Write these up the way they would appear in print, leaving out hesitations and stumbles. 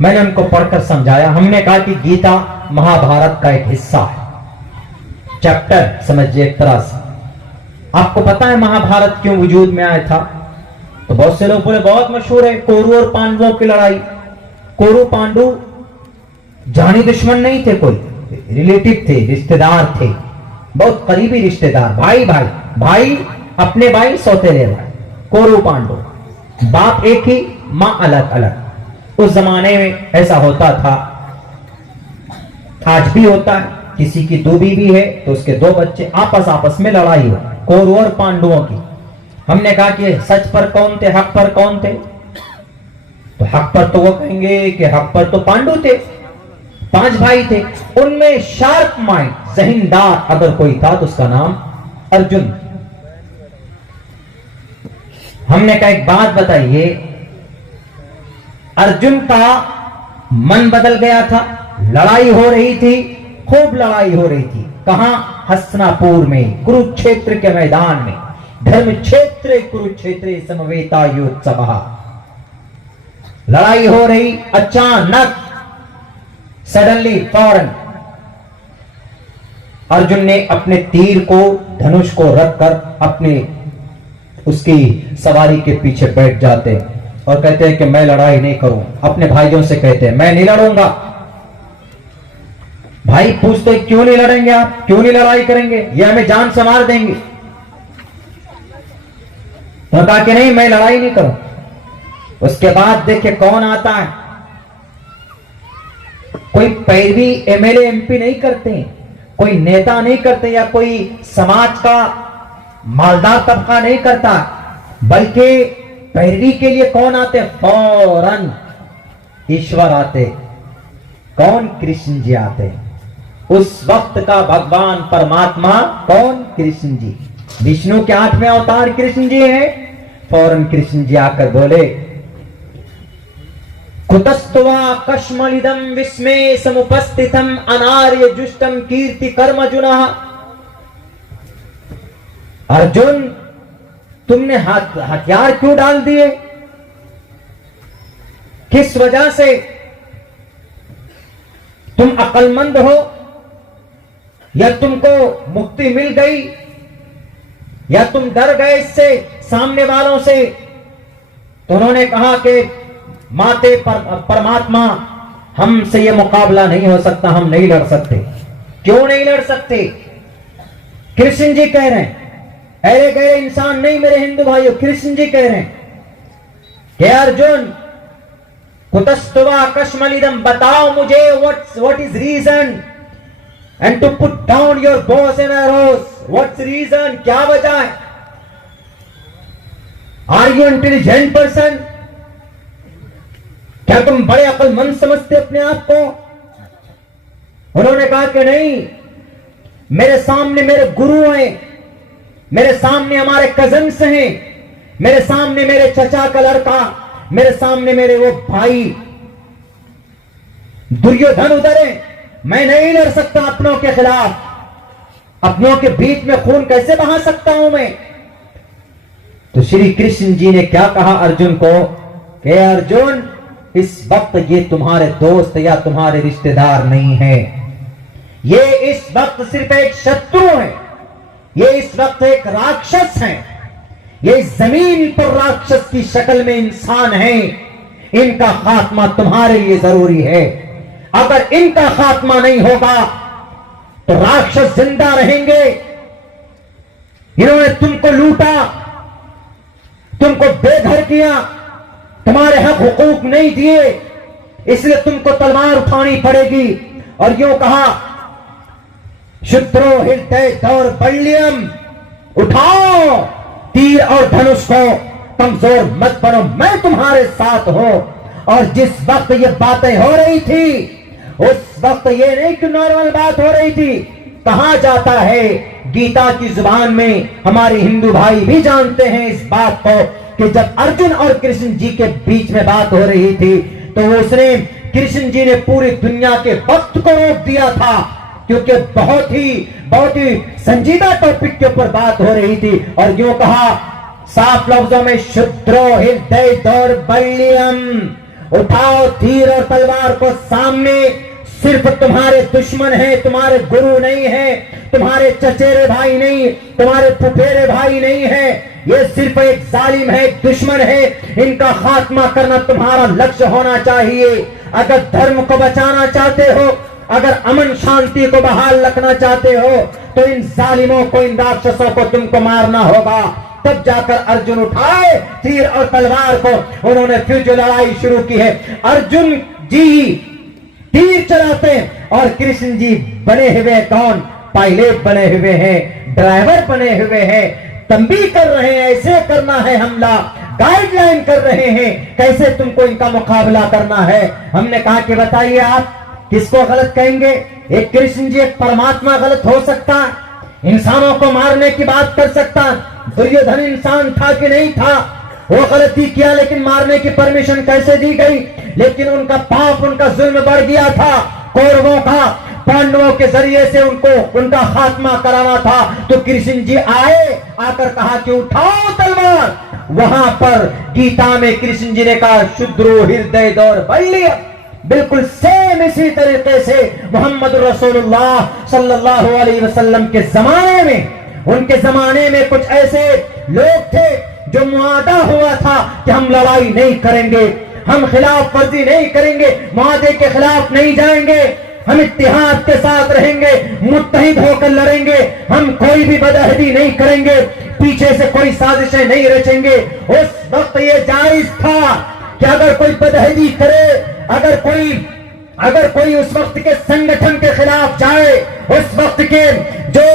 मैंने उनको पढ़कर समझाया। हमने कहा कि गीता महाभारत का एक हिस्सा है, चैप्टर समझिए एक तरह से। आपको पता है महाभारत क्यों वजूद में आया था? तो बहुत से लोग बोले बहुत मशहूर है, कौरव और पांडवों की लड़ाई। कौरव पांडु जानी दुश्मन नहीं थे, कोई रिलेटिव थे, रिश्तेदार थे, बहुत करीबी रिश्तेदार, भाई भाई भाई, अपने भाई सौतेले भाई। कौरव पांडु, बाप एक ही, मां अलग अलग। उस जमाने में ऐसा होता था, आज भी होता है। किसी की दो बीवी है तो उसके दो बच्चे, आपस में लड़ाई हो, कौरव और पांडवों की। हमने कहा कि सच पर कौन थे, हक पर कौन थे? तो हक पर तो वो कहेंगे कि हक पर तो पांडु थे, 5 भाई थे। उनमें शार्प माइंड, जहीनदार अगर कोई था तो उसका नाम अर्जुन। हमने कहा एक बात बताइए, अर्जुन का मन बदल गया था, लड़ाई हो रही थी, खूब लड़ाई हो रही थी। कहां? हस्तिनापुर में, कुरुक्षेत्र के मैदान में। धर्म क्षेत्र कुरुक्षेत्र समवेता योत्सवः। लड़ाई हो रही, अचानक सडनली फौरन अर्जुन ने अपने तीर को, धनुष को रखकर अपने उसकी सवारी के पीछे बैठ जाते और कहते हैं कि मैं लड़ाई नहीं करूं। अपने भाइयों से कहते हैं मैं नहीं लड़ूंगा। भाई पूछते क्यों नहीं लड़ेंगे आप, क्यों नहीं लड़ाई करेंगे, ये हमें जान से मार देंगे। तो कहा कि नहीं मैं लड़ाई नहीं करूं। उसके बाद देखिए कौन आता है, कोई पैरवी एमएलए एमपी नहीं करते, कोई नेता नहीं करते, या कोई समाज का मालदार तबका नहीं करता, बल्कि पैरवी के लिए कौन आते? फौरन ईश्वर आते। कौन? कृष्ण जी आते। उस वक्त का भगवान परमात्मा कौन? कृष्ण जी। विष्णु के 8वें अवतार कृष्ण जी हैं। फौरन कृष्ण जी आकर बोले कुतस्त्वा कश्मलिदम विस्मे समुपस्थितम अनार्य जुष्टम कीर्ति कर्मजुनः। अर्जुन तुमने हथियार क्यों डाल दिए? किस वजह से? तुम अक्लमंद हो या तुमको मुक्ति मिल गई या तुम डर गए इससे सामने वालों से? तो उन्होंने कहा कि माते परमात्मा हमसे ये मुकाबला नहीं हो सकता, हम नहीं लड़ सकते। क्यों नहीं लड़ सकते? कृष्ण जी कह रहे हैं, अरे गए इंसान नहीं मेरे हिंदू भाइयों, कृष्ण जी कह रहे हैं कि अर्जुन कुतस्त्वा कश्मलिदम, बताओ मुझे what is reason and to put down your bows and arrows. What's reason, क्या वजह है? Are you intelligent person? क्या तुम बड़े अक्लमंद समझते अपने आप को? उन्होंने कहा कि नहीं, मेरे सामने मेरे गुरु हैं, मेरे सामने हमारे कजन्स हैं, मेरे सामने मेरे चचा का लड़का, मेरे सामने मेरे वो भाई दुर्योधन उधर है। मैं नहीं लड़ सकता अपनों के खिलाफ, अपनों के बीच में खून कैसे बहा सकता हूं मैं? तो श्री कृष्ण जी ने क्या कहा अर्जुन को कि अर्जुन इस वक्त ये तुम्हारे दोस्त या तुम्हारे रिश्तेदार नहीं है, ये इस वक्त सिर्फ एक शत्रु है, ये इस वक्त एक राक्षस है, ये जमीन पर राक्षस की शक्ल में इंसान है। इनका खात्मा तुम्हारे लिए जरूरी है। अगर इनका खात्मा नहीं होगा तो राक्षस जिंदा रहेंगे। इन्होंने तुमको लूटा, तुमको बेघर किया, तुम्हारे हक हुकूक नहीं दिए, इसलिए तुमको तलवार उठानी पड़ेगी। और यूं कहा शुद्रो हृदय दौर्बल्यम, उठाओ तीर और धनुष को, कमजोर मत बनो, मैं तुम्हारे साथ हूं। और जिस वक्त ये बातें हो रही थी उस वक्त ये नहीं कि नॉर्मल बात हो रही थी, कहा जाता है गीता की जुबान में, हमारे हिंदू भाई भी जानते हैं इस बात को, कि जब अर्जुन और कृष्ण जी के बीच में बात हो रही थी तो उसने, कृष्ण जी ने पूरी दुनिया के वक्त को रोक दिया था, क्योंकि बहुत ही संजीदा टॉपिक के ऊपर बात हो रही थी। और यूं कहा साफ लफ्जों में, शुद्रो हृदय दौर्बल्यम, उठाओ तीर और तलवार को सामने। सिर्फ तुम्हारे दुश्मन है, तुम्हारे गुरु नहीं है, तुम्हारे चचेरे भाई नहीं, तुम्हारे फुफेरे भाई नहीं है। ये सिर्फ एक जालिम है, एक दुश्मन है। इनका खात्मा करना तुम्हारा लक्ष्य होना चाहिए। अगर धर्म को बचाना चाहते हो, अगर अमन शांति को बहाल रखना चाहते हो, तो इन जालिमों को, इन राक्षसों को तुमको मारना होगा। तब जाकर अर्जुन उठाए तीर और तलवार को। उन्होंने फिर जो लड़ाई शुरू की है, अर्जुन जी तीर चलाते हैं और कृष्ण जी बने हुए कौन? पायलट बने हुए हैं, ड्राइवर बने हुए हैं, तंबी कर रहे हैं, ऐसे करना है हमला, गाइडलाइन कर रहे हैं, कैसे तुमको इनका मुकाबला करना है। हमने कहा कि बताइए आप किसको गलत कहेंगे? एक कृष्ण जी, एक परमात्मा गलत हो सकता? इंसानों को मारने की बात कर सकता? दुर्योधन इंसान था कि नहीं था? वो गलती किया, लेकिन मारने की परमिशन कैसे दी गई? लेकिन उनका पाप, उनका जुल्म बढ़ गया था। कौरवों का पांडवों के जरिए से उनका खात्मा कराना था। तो कृष्ण जी आए, आकर कहा कि उठाओ तलवार। वहां पर गीता में कृष्ण जी ने कहा शुद्रो हृदय दौर बल्ली। बिल्कुल सेम इसी तरीके से मोहम्मद रसूलुल्लाह सल्लल्लाहु अलैहि वसल्लम के जमाने में, उनके जमाने में कुछ ऐसे लोग थे जो मुआदा हुआ था कि हम लड़ाई नहीं करेंगे, हम खिलाफ वर्जी नहीं करेंगे, मुआदे के खिलाफ नहीं जाएंगे, हम इत्तेहाद के साथ रहेंगे, मुत्तहिद होकर लड़ेंगे, हम कोई भी बदअहदी नहीं करेंगे, पीछे से कोई साजिशें नहीं रचेंगे। उस वक्त ये जायज था कि अगर कोई बदअहदी करे, अगर कोई उस वक्त के संगठन के खिलाफ जाए, उस वक्त के जो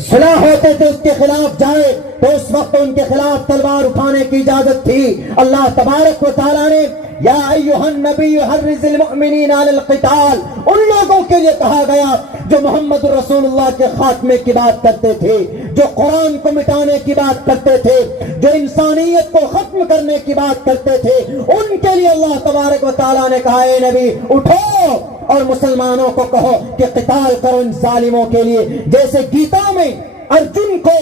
सुलह होते थे उसके खिलाफ जाए, तो उस वक्त उनके खिलाफ तलवार उठाने की इजाजत थी। अल्लाह तबारक व तआला ने या अय्युहन नबी हर्रिज़िल मुअमिनीना अलल क़िताल, उन लोगों के लिए कहा गया जो मोहम्मद रसूलुल्लाह के खात्मे की बात करते थे, जो कुरान को मिटाने की बात करते थे, जो इंसानियत को खत्म करने की बात करते थे, उनके लिए अल्लाह तबारक व तआला ने कहा ए नबी उठो और मुसलमानों को कहो कि क़िताल करो इन जालिमों के लिए। जैसे गीता में अर्जुन को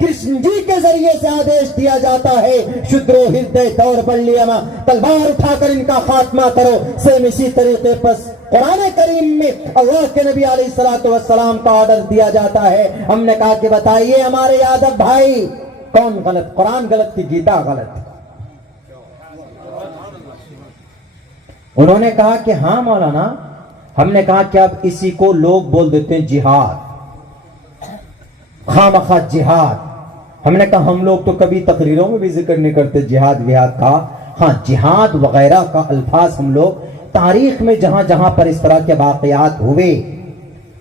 कृष्ण जी के जरिए से आदेश दिया जाता है शुद्रो हृदय दौर बल्लियमा, तलवार उठाकर इनका खात्मा करो, सेम इसी तरीके पर कुरान करीम में अल्लाह के नबी अलैहिस्सलातु वस्सलाम का ऑर्डर दिया जाता है। हमने कहा कि बताइए हमारे यादव भाई, कौन गलत? कुरान गलत कि गीता गलत? उन्होंने कहा कि हाँ मौलाना। हमने कहा कि अब इसी को लोग बोल देते हैं जिहाद, खामखा जिहाद। हमने कहा हम लोग तो कभी तकरीरों में भी जिक्र नहीं करते जिहाद विहाद का। हाँ, जिहाद वगैरह का अल्फाज हम लोग तारीख में जहां जहां पर इस तरह के वाकयात हुए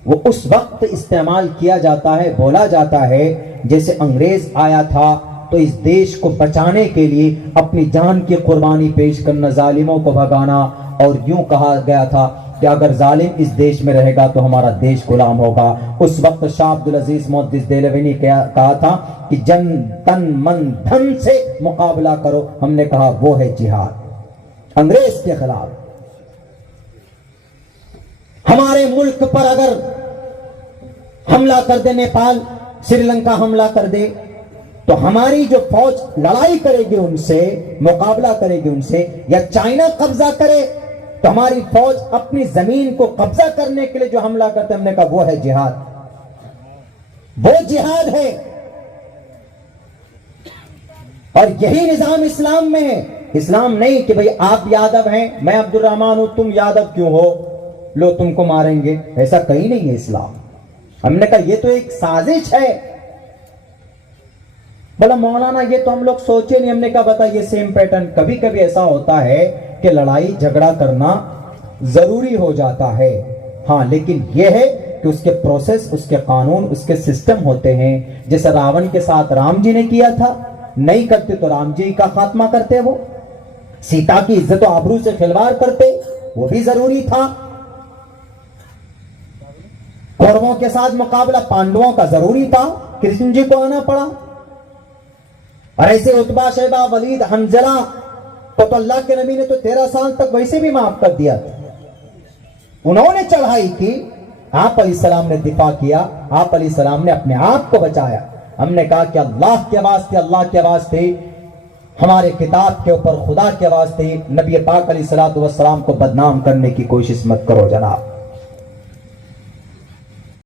वो उस वक्त इस्तेमाल किया जाता है, बोला जाता है। जैसे अंग्रेज आया था तो इस देश को बचाने के लिए अपनी जान की कुर्बानी पेश करना, जालिमों को भगाना, और यूं कहा गया था कि अगर जालिम इस देश में रहेगा तो हमारा देश गुलाम होगा। उस वक्त शाह अब्दुल अजीज मुहद्दिस देहलवी ने कहा था कि जन तन मन धन से मुकाबला करो। हमने कहा वो है जिहाद अंग्रेज के खिलाफ। हमारे मुल्क पर अगर हमला कर दे, नेपाल श्रीलंका हमला कर दे, तो हमारी जो फौज लड़ाई करेगी उनसे, मुकाबला करेगी उनसे, या चाइना कब्जा करे तो हमारी फौज अपनी जमीन को कब्जा करने के लिए जो हमला करते, हमने कहा वो है जिहाद, वो जिहाद है। और यही निजाम इस्लाम में है। इस्लाम नहीं कि भाई आप यादव हैं, मैं अब्दुल रहमान हूं, तुम यादव क्यों हो, लो तुमको मारेंगे, ऐसा कहीं नहीं है इस्लाम। हमने कहा ये तो एक साजिश है। बोला मौलाना ये तो हम लोग सोचे नहीं। हमने कहा बता, ये सेम पैटर्न कभी कभी ऐसा होता है कि लड़ाई झगड़ा करना जरूरी हो जाता है, हाँ, लेकिन यह है कि उसके प्रोसेस, उसके कानून, उसके सिस्टम होते हैं। जैसे रावण के साथ राम जी ने किया था, नहीं करते तो राम जी का खात्मा करते, वो सीता की इज्जत और आबरू से खिलवाड़ करते, वो भी जरूरी था। कौरवों के साथ मुकाबला पांडवों का जरूरी था, कृष्ण जी को आना पड़ा। और ऐसे उतबा, शैबा, वलीद, हंजला तो अल्लाह के नबी ने तो 13 साल तक वैसे भी माफ कर दिया था। उन्होंने चढ़ाई की, आप अलैहिस्सलाम ने दिफा किया, आप अलैहिस्सलाम ने अपने आप को बचाया। हमने कहा कि अल्लाह के वास्ते, अल्लाह के वास्ते हमारे किताब के ऊपर खुदा के वास्ते नबी पाक अलैहिस्सलातु वस्सलाम को बदनाम करने की कोशिश मत करो जनाब।